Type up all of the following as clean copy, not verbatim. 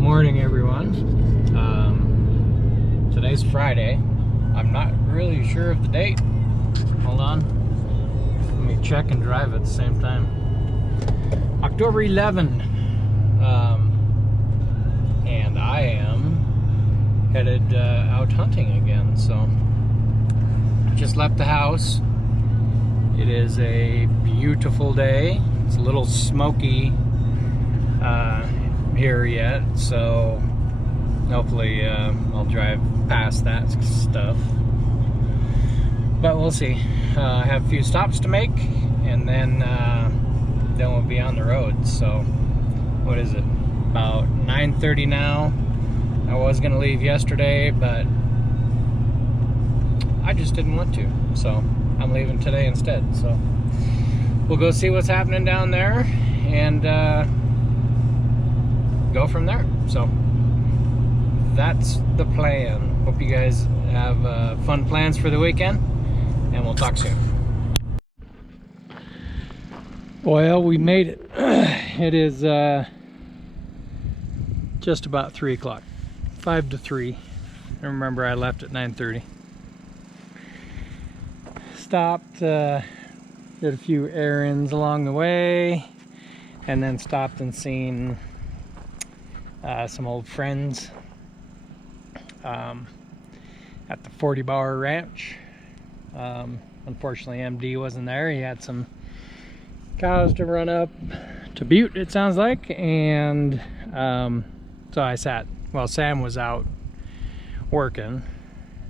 morning, everyone. Today's Friday. I'm not really sure of the date. Hold on. Let me check and drive at the same time. October 11. And I am headed out hunting again. So I just left the house. It is a beautiful day. It's a little smoky here yet, so hopefully I'll drive past that stuff, but we'll see. I have a few stops to make, and then we'll be on the road. So what is it, about 9:30 now? I was gonna leave yesterday, but I just didn't want to, so I'm leaving today instead. So we'll go see what's happening down there and go from there. So that's the plan. Hope you guys have fun plans for the weekend, and we'll talk soon. Well, we made it. It is just about 3 o'clock, 5 to 3. I remember I left at 9:30. Stopped, did a few errands along the way, and then stopped and seen some old friends at the 40 Bar Ranch. Unfortunately, MD wasn't there. He had some cows to run up to Butte, it sounds like, and so I sat. Well, Sam was out working,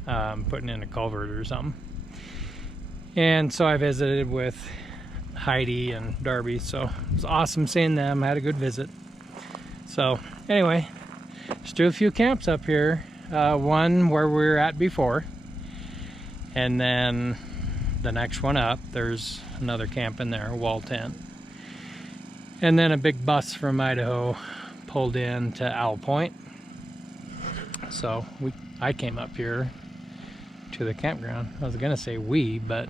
putting in a culvert or something, and so I visited with Heidi and Darby. So it was awesome seeing them. I had a good visit. So anyway, just do a few camps up here. One where we were at before, and then the next one up, there's another camp in there, a wall tent. And then a big bus from Idaho pulled in to Owl Point. So I came up here to the campground. I was gonna say we, but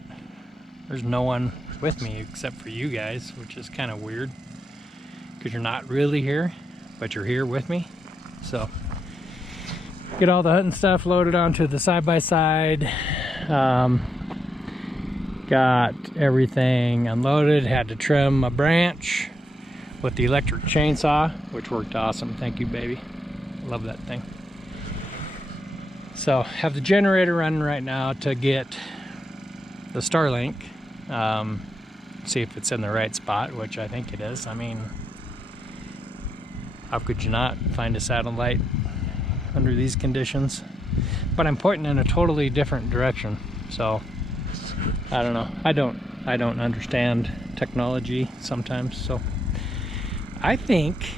there's no one with me except for you guys, which is kind of weird because you're not really here, but you're here with me. So get all the hunting stuff loaded onto the side-by-side. Got everything unloaded. Had to trim a branch with the electric chainsaw, which worked awesome. Thank you, baby. Love that thing. So have the generator running right now to get the Starlink. See if it's in the right spot, which I think it is. I mean, how could you not find a satellite under these conditions? But I'm pointing in a totally different direction, so I don't know. I don't understand technology sometimes, so I think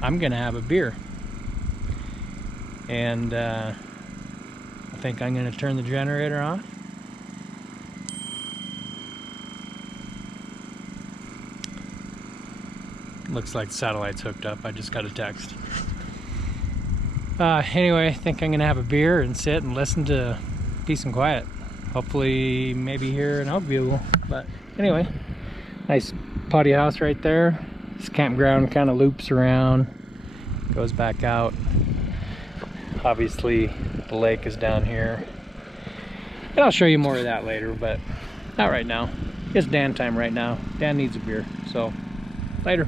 I'm gonna have a beer, and I think I'm gonna turn the generator on. Looks like the satellite's hooked up. I just got a text. Anyway, I think I'm gonna have a beer and sit and listen to peace and quiet. Hopefully maybe hear an out bugle. But anyway, nice potty house right there. This campground kind of loops around, goes back out. Obviously the lake is down here, and I'll show you more of that later, but not right now. It's Dan time right now. Dan needs a beer, so later.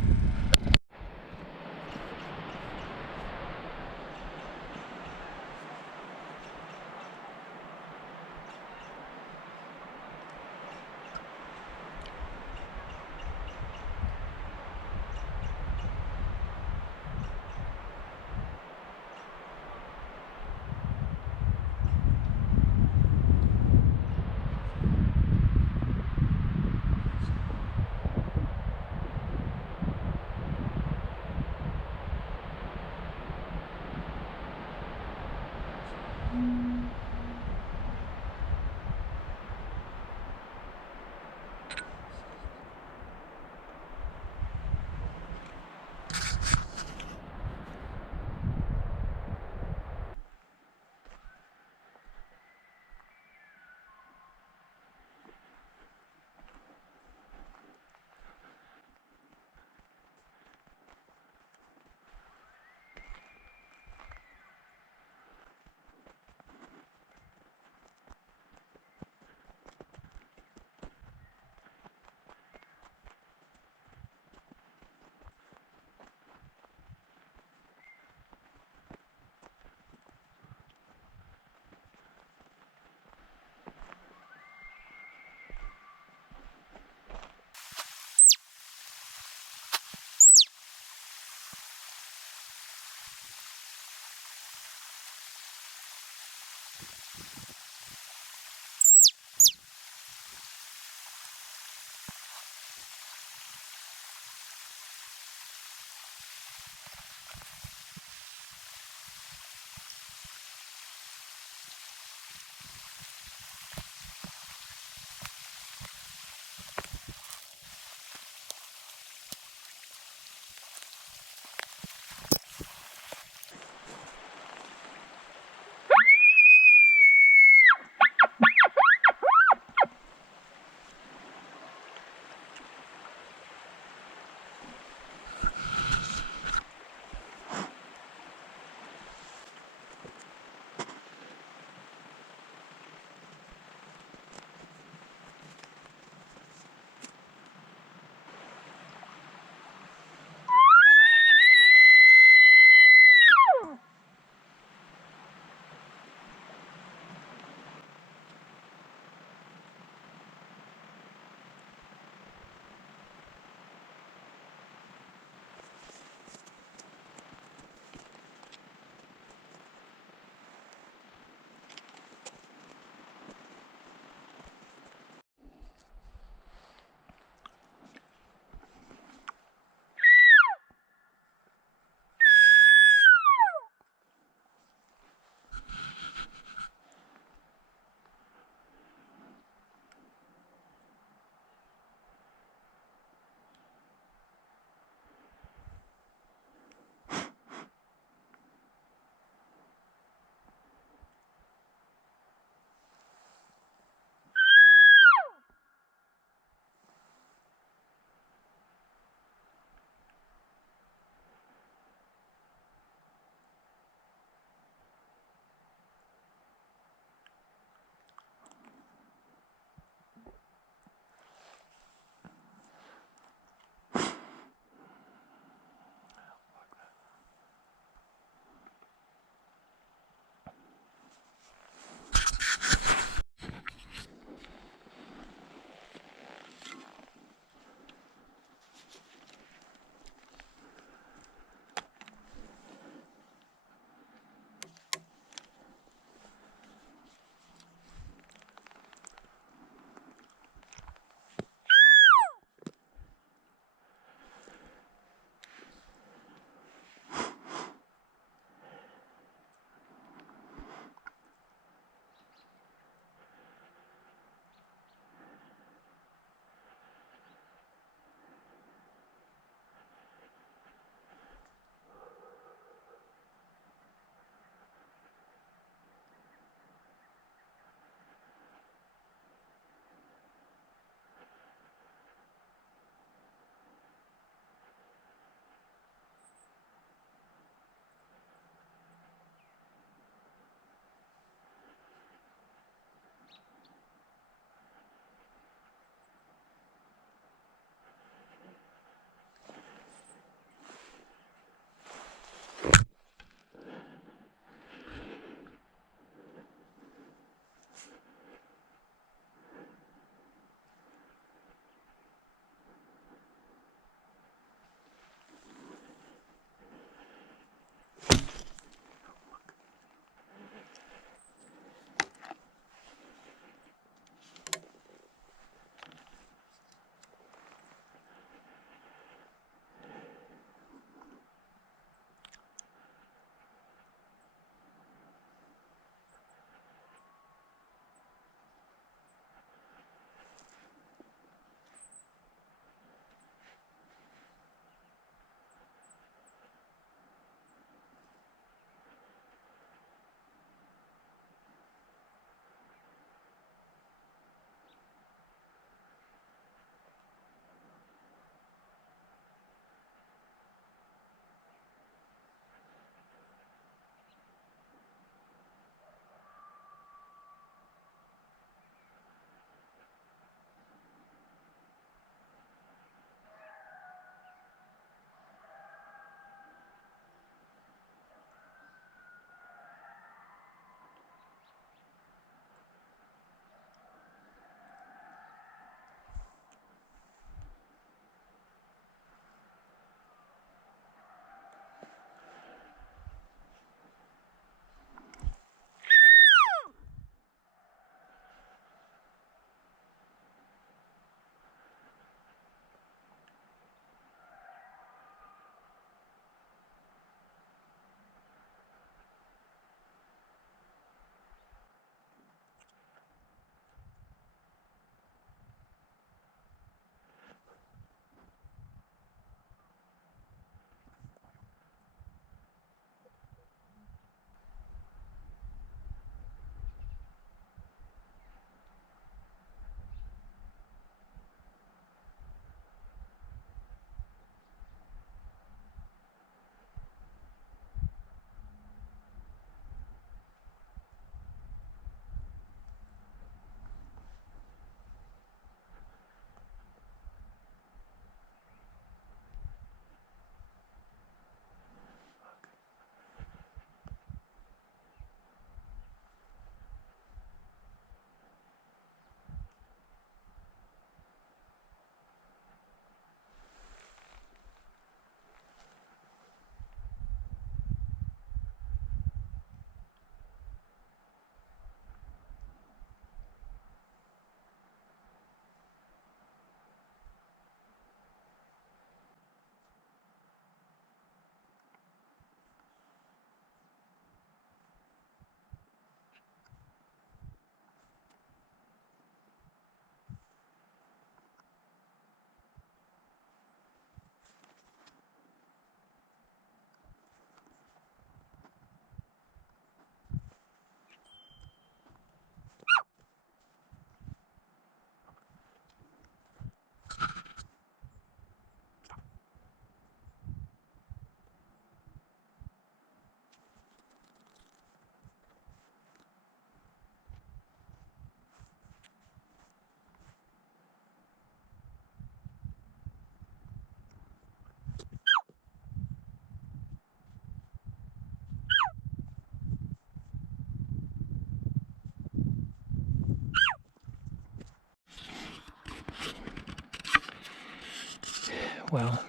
well,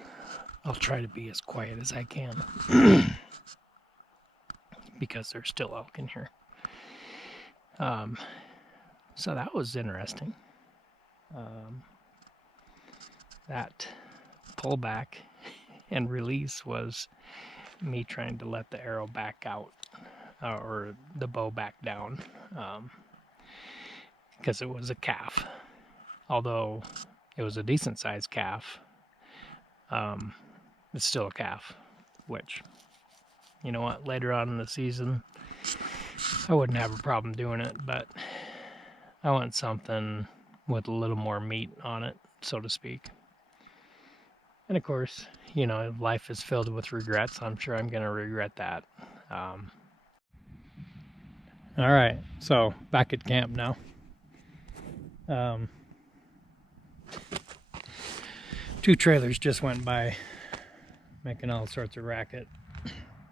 I'll try to be as quiet as I can because there's still elk in here. So that was interesting. That pullback and release was me trying to let the arrow back out, or the bow back down, because it was a calf. Although it was a decent sized calf, it's still a calf, which, you know what, later on in the season, I wouldn't have a problem doing it, but I want something with a little more meat on it, so to speak. And of course, you know, life is filled with regrets. I'm sure I'm going to regret that. All right, so back at camp now. Two trailers just went by making all sorts of racket.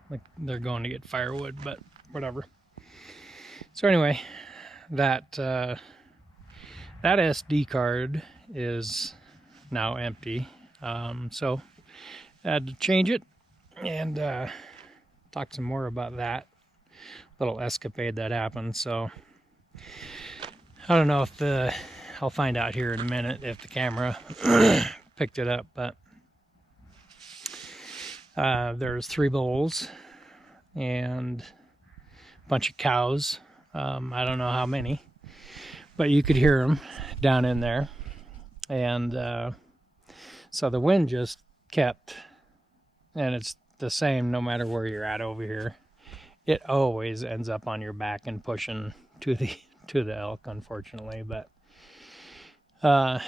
Like they're going to get firewood, but whatever. So anyway, that SD card is now empty. So I had to change it and talk some more about that little escapade that happened. So I don't know if I'll find out here in a minute if the camera picked it up, but there's 3 bulls and a bunch of cows. I don't know how many, but you could hear them down in there. And so the wind just kept, and it's the same no matter where you're at over here. It always ends up on your back and pushing to the elk, unfortunately. But the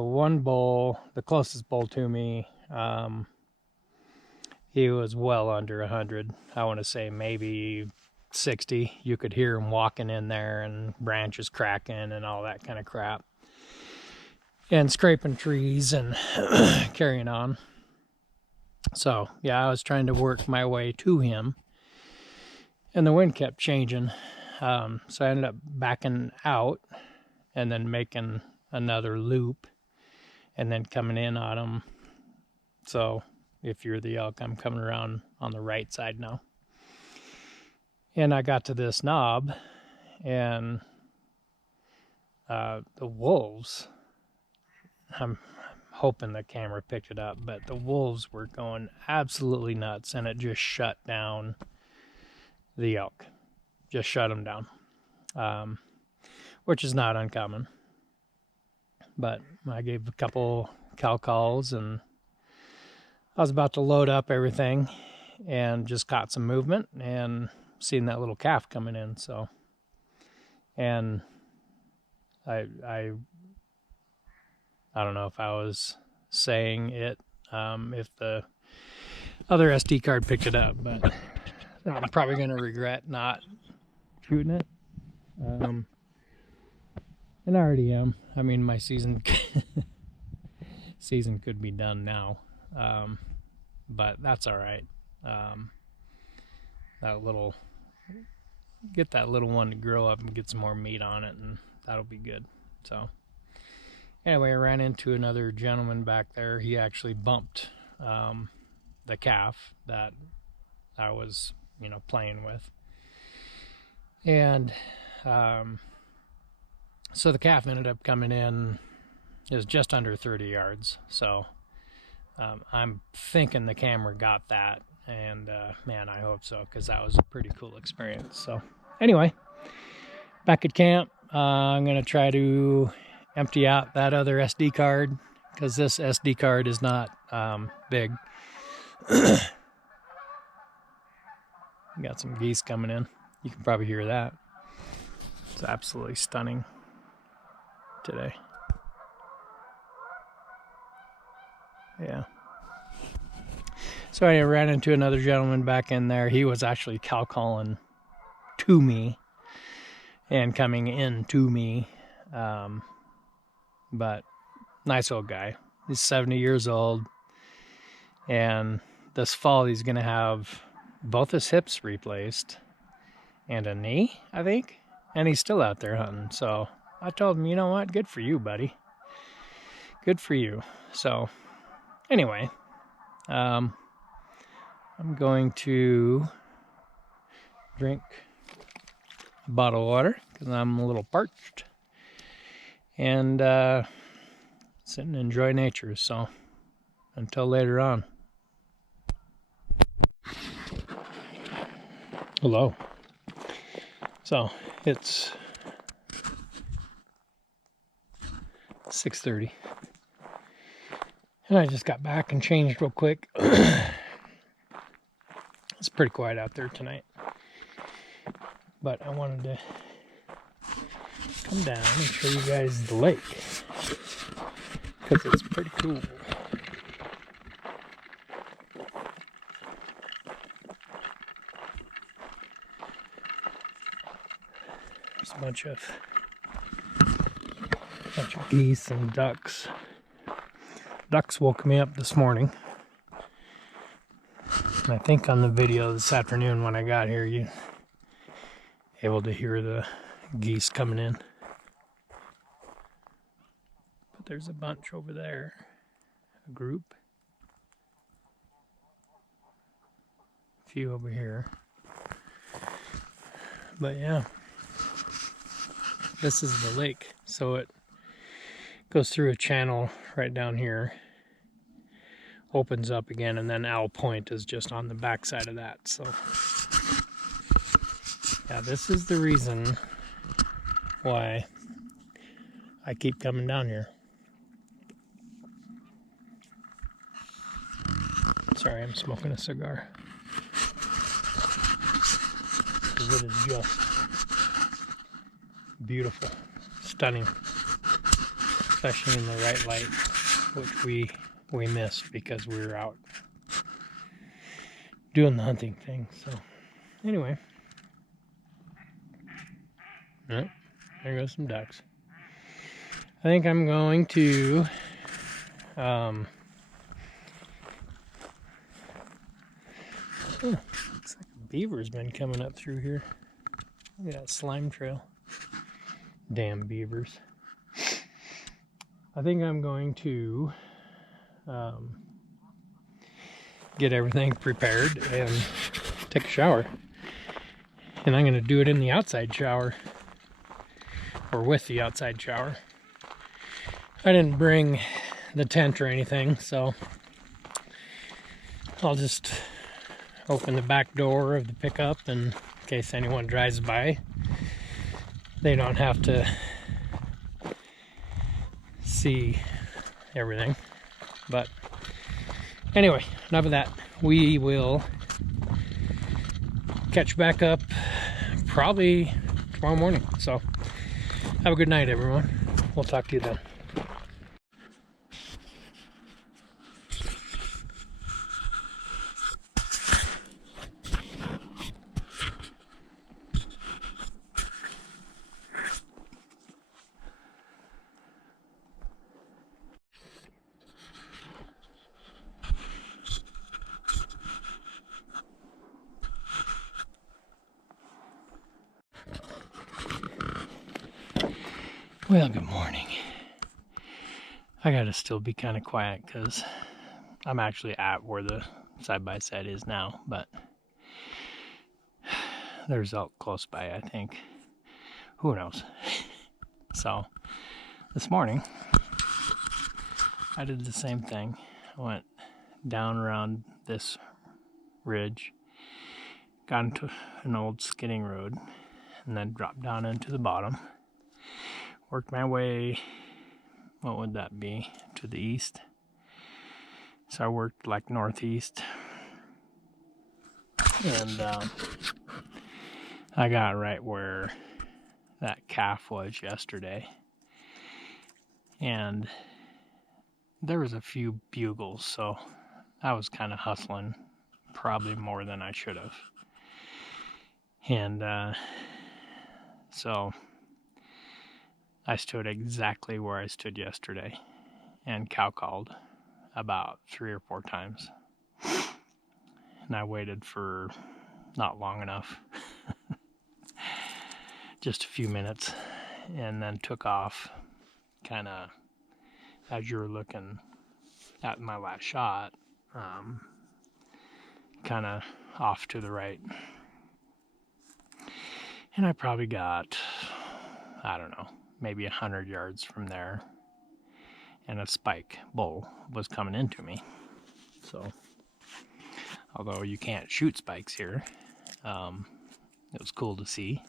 one bull, the closest bull to me, he was well under 100. I want to say maybe 60. You could hear him walking in there and branches cracking and all that kind of crap, and scraping trees and carrying on. So yeah, I was trying to work my way to him, and the wind kept changing. So I ended up backing out and then making another loop and then coming in on him. So if you're the elk, I'm coming around on the right side now. And I got to this knob, and the wolves, I'm hoping the camera picked it up, but the wolves were going absolutely nuts, and it just shut down the elk. Just shut them down, which is not uncommon. But I gave a couple cow calls, and I was about to load up everything and just caught some movement and seen that little calf coming in. So, and I don't know if I was saying it, if the other SD card picked it up, but I'm probably going to regret not shooting it. And I already am. I mean, my season could be done now, but that's all right. Get that little one to grow up and get some more meat on it, and that'll be good. So anyway, I ran into another gentleman back there. He actually bumped the calf that I was, playing with. And so the calf ended up coming in, it was just under 30 yards. So I'm thinking the camera got that. And man, I hope so, because that was a pretty cool experience. So anyway, back at camp, I'm going to try to empty out that other SD card, because this SD card is not big. Got some geese coming in. You can probably hear that. It's absolutely stunning today. Yeah. So I ran into another gentleman back in there. He was actually cow calling to me and coming in to me. But nice old guy. He's 70 years old. And this fall he's going to have both his hips replaced and a knee, I think. And he's still out there hunting. So I told him, you know what? Good for you, buddy. Good for you. So anyway, I'm going to drink a bottle of water because I'm a little parched, and sit and enjoy nature. So until later on. Hello. So it's 6:30, and I just got back and changed real quick. It's pretty quiet out there tonight, but I wanted to come down and show you guys the lake because it's pretty cool. There's a bunch of geese and ducks. Ducks woke me up this morning. And I think on the video this afternoon when I got here, you able to hear the geese coming in. But there's a bunch over there, a group. A few over here. But yeah, this is the lake. So it goes through a channel right down here, opens up again, and then Owl Point is just on the back side of that. So yeah, this is the reason why I keep coming down here. Sorry, I'm smoking a cigar. It is just beautiful, stunning, especially in the right light, which we missed because we were out doing the hunting thing. So anyway, oh, there goes some ducks. I think I'm going to looks like a beaver's been coming up through here. Look at that slime trail. Damn beavers. I think I'm going to get everything prepared and take a shower. And I'm going to do it in the outside shower, or with the outside shower. I didn't bring the tent or anything, so I'll just open the back door of the pickup, and in case anyone drives by, they don't have to see everything. But anyway, enough of that. We will catch back up probably tomorrow morning. So have a good night, everyone. We'll talk to you then. Well, good morning. I gotta still be kind of quiet because I'm actually at where the side-by-side is now, but the result close by, I think. Who knows? So this morning I did the same thing. I went down around this ridge, got into an old skidding road, and then dropped down into the bottom. Worked my way, what would that be, to the east. So I worked like northeast, and I got right where that calf was yesterday, and there was a few bugles, so I was kind of hustling, probably more than I should have. And so I stood exactly where I stood yesterday and cow called about 3 or 4 times. And I waited for not long enough, just a few minutes, and then took off kind of as you're looking at my last shot, kind of off to the right. And I probably got, I don't know, maybe 100 yards from there, and a spike bull was coming into me. So, although you can't shoot spikes here, it was cool to see.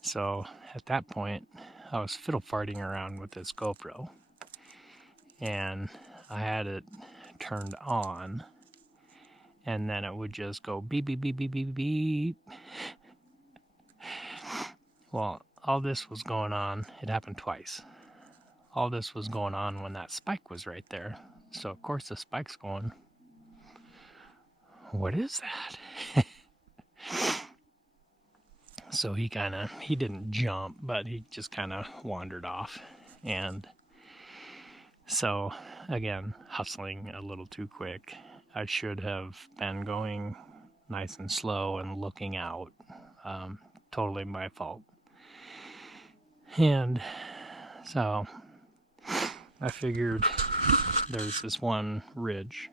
So at that point, I was fiddle farting around with this GoPro, and I had it turned on, and then it would just go beep, beep, beep, beep, beep, beep. Well, all this was going on. It happened twice. All this was going on when that spike was right there. So of course the spike's going, what is that? So he didn't jump, but he just kind of wandered off. And so, again, hustling a little too quick. I should have been going nice and slow and looking out. Totally my fault. And so, I figured there's this one ridge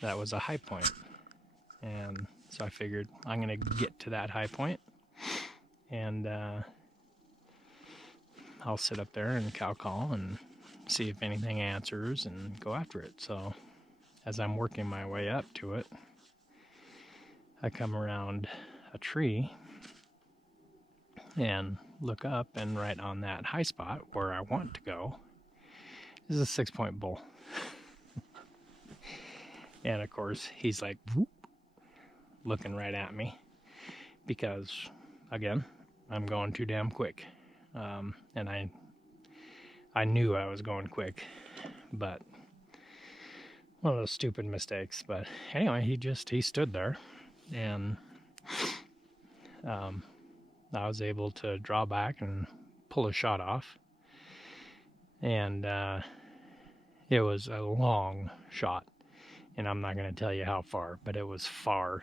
that was a high point. And so I figured I'm going to get to that high point. And I'll sit up there and cow call and see if anything answers and go after it. So as I'm working my way up to it, I come around a tree and look up, and right on that high spot where I want to go is a 6-point bull. And of course he's like whoop, looking right at me because, again, I'm going too damn quick. And I knew I was going quick, but one of those stupid mistakes. But anyway, he stood there, and I was able to draw back and pull a shot off. And it was a long shot, and I'm not going to tell you how far, but it was far.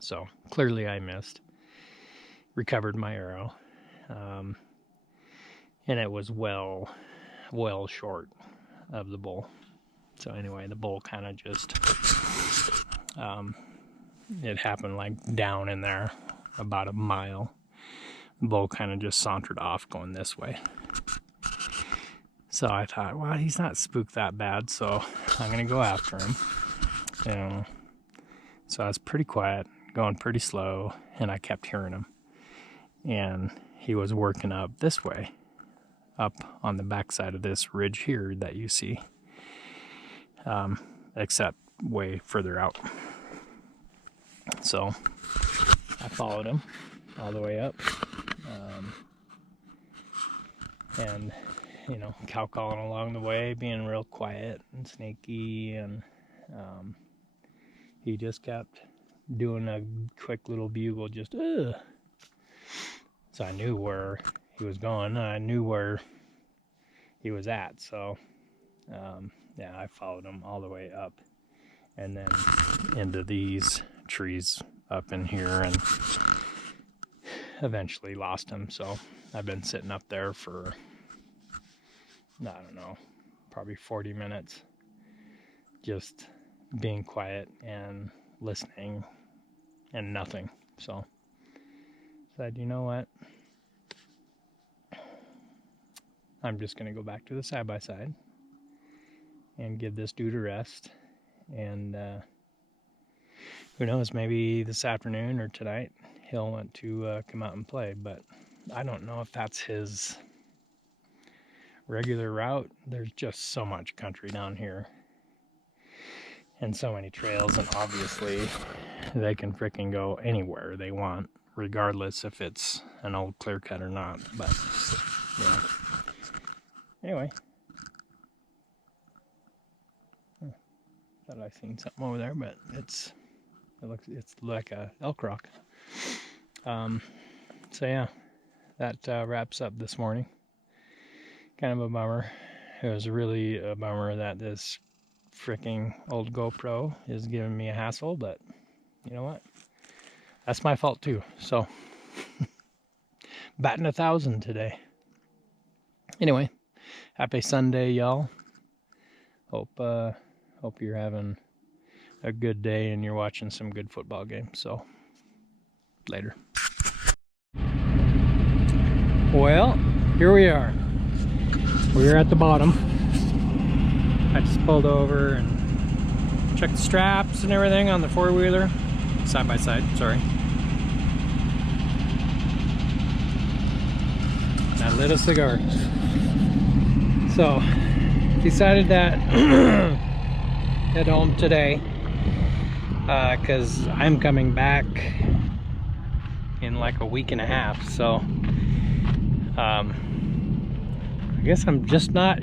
So clearly I missed. Recovered my arrow, and it was well short of the bull. So anyway, the bull kind of just, it happened like down in there about a mile. The bull kind of just sauntered off going this way. So I thought, well, he's not spooked that bad, so I'm gonna go after him. And so I was pretty quiet, going pretty slow, and I kept hearing him. And he was working up this way, up on the backside of this ridge here that you see, except way further out. So I followed him all the way up, and cow calling along the way, being real quiet and sneaky, and he just kept doing a quick little bugle, just ugh. So I knew where he was going. I knew where he was at. So, yeah, I followed him all the way up and then into these trees up in here, and eventually lost him. So I've been sitting up there for, I don't know, probably 40 minutes, just being quiet and listening and nothing. So said, you know what, I'm just going to go back to the side-by-side and give this dude a rest, and who knows, maybe this afternoon or tonight he'll want to come out and play. But I don't know if that's his regular route. There's just so much country down here and so many trails, and obviously they can freaking go anywhere they want, regardless if it's an old clear cut or not. But yeah, anyway, thought I seen something over there, but it's like a elk rock. So yeah, that wraps up this morning. Kind of a bummer. It was really a bummer that this freaking old GoPro is giving me a hassle, but you know what? That's my fault too. So batting 1,000 today. Anyway, Happy Sunday, y'all. Hope you're having a good day and you're watching some good football games. So, later. Well, here we are. We're at the bottom. I just pulled over and checked the straps and everything on the four-wheeler. Side by side, sorry. And I lit a cigar. So, decided that head home today because I'm coming back in like a week and a half. So, I guess I'm just not,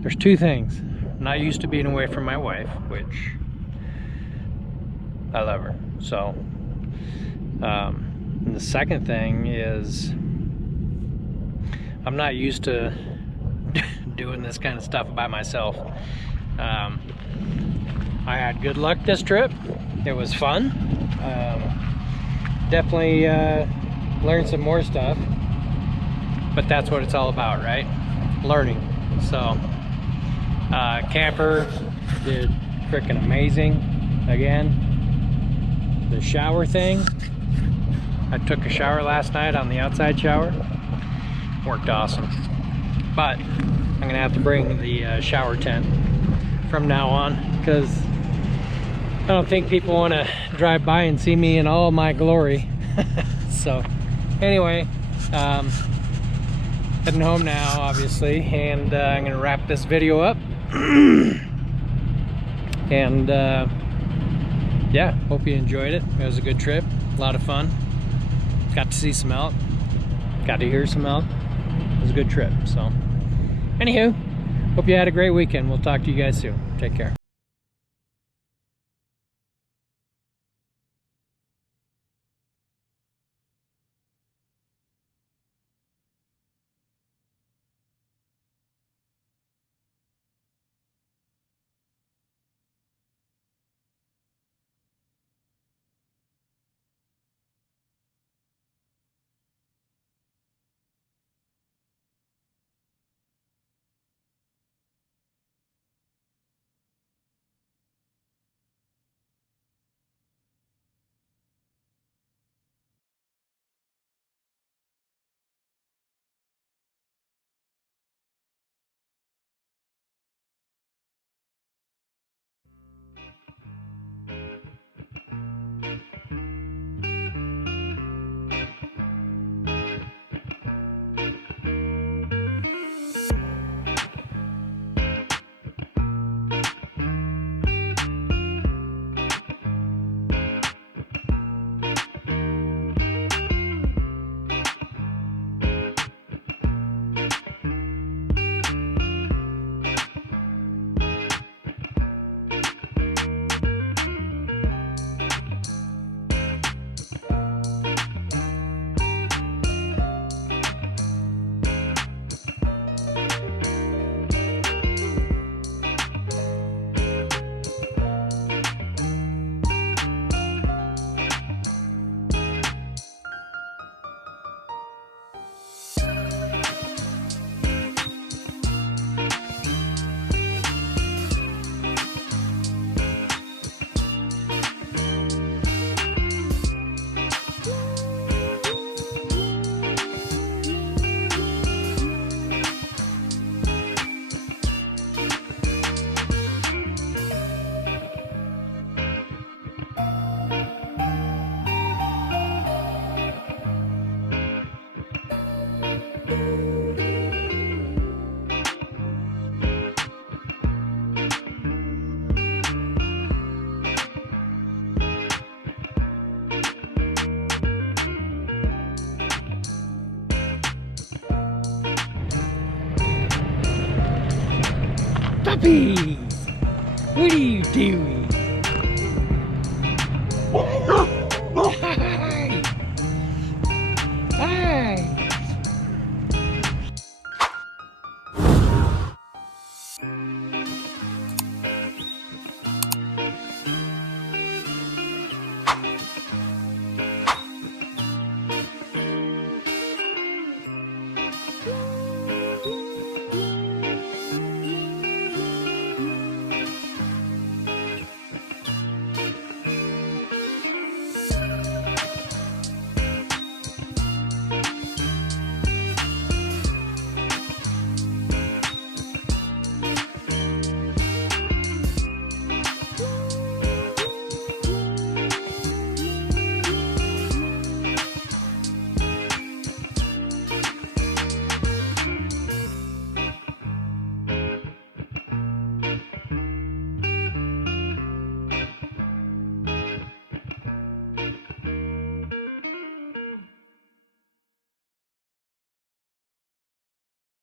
there's two things. I'm not used to being away from my wife, which I love her. So, and the second thing is I'm not used to doing this kind of stuff by myself. I had good luck this trip. It was fun. Definitely learned some more stuff. But that's what it's all about, right? Learning. So, camper did freaking amazing. Again, the shower thing. I took a shower last night on the outside shower. Worked awesome. But I'm gonna have to bring the shower tent from now on because I don't think people want to drive by and see me in all my glory. So, anyway. Heading home now, obviously, and I'm gonna wrap this video up. And yeah, hope you enjoyed it. It was a good trip, a lot of fun. Got to see some elk, got to hear some elk. It was a good trip. So, anywho, hope you had a great weekend. We'll talk to you guys soon. Take care. Puppies! What are you doing?